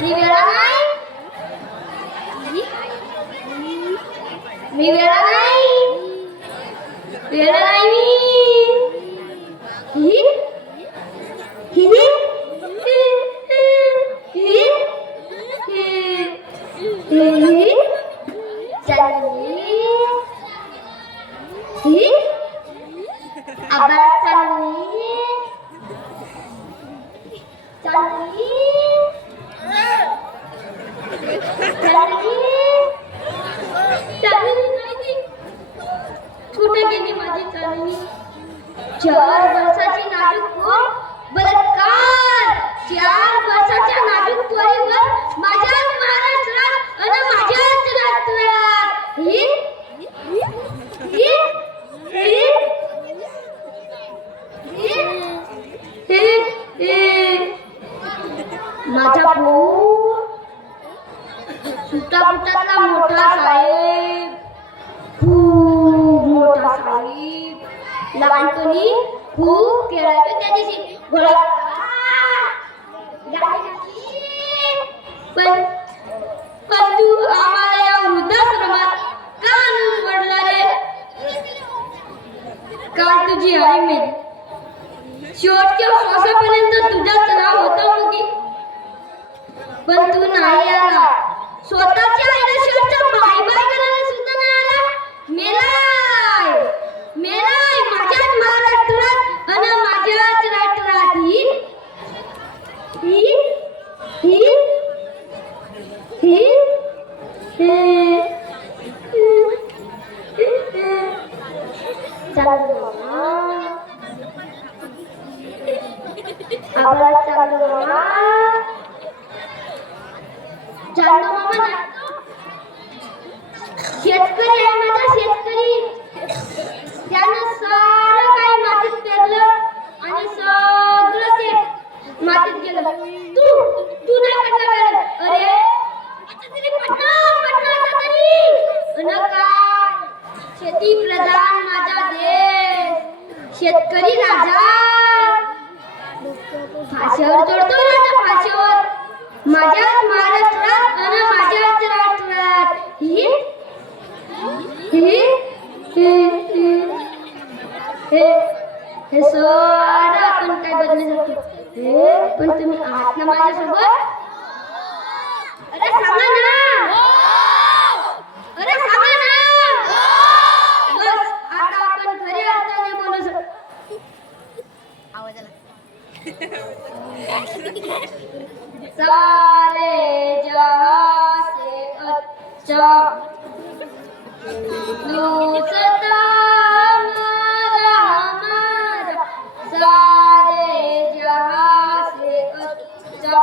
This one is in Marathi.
मी वेळा नाही मी वेळा नाही वेळा नाही मी ही ही कुठे गेली माझी चांदणी 4 वर्षाची नाजूक पोर बलात्कार 4 वर्षाच्या नाजूक पोरीवर माझ्या महाराष्ट्रात आणि माझ्याच राष्ट्रात ही माझा भाऊ सुटापुटातला मोठा साहेब खूप मोठा साहेब लहानपणी खूप खेळायचो त्याच्याशी पण तू आम्हाला या वृद्धाश्रमात का आणून पडला रे काल तुझी आई मेली शेवटच्या श्वासापर्यंत तुझंच नाव होतं मुगी पण तू नाही आला स्वतःच्या आईला शेवटचा बाय बाय करायला सुद्धा नाही आला मेलाय मेलाय माझ्याच महाराष्ट्रात आणि माझ्याच राष्ट्रात ही शेतकरी आहे माझा शेतकरी त्यानं सारं काही मातीत पेरलं आणि सगळं ते मातीत गेलं तू नाही पडला मॅडम अरे आता तरी पडला तरी काय शेती प्रधान माझा देश शेतकरी राजा फाशीवर चढतो राजा फाशीवर माझ्याच महाराष्ट्रात आणि माझ्याच राष्ट्रात हे सारं आपण काय बदलण्यासाठी पण तुम्ही आहात ना माझ्यासोबत अरे सांगा ना अरे सांगा ना बस आता आपण खऱ्या अर्थाने बोलू शकतो आवाजाला सारे जहां से अच्छा दूसरा हमारा सारे जहां से अच्छा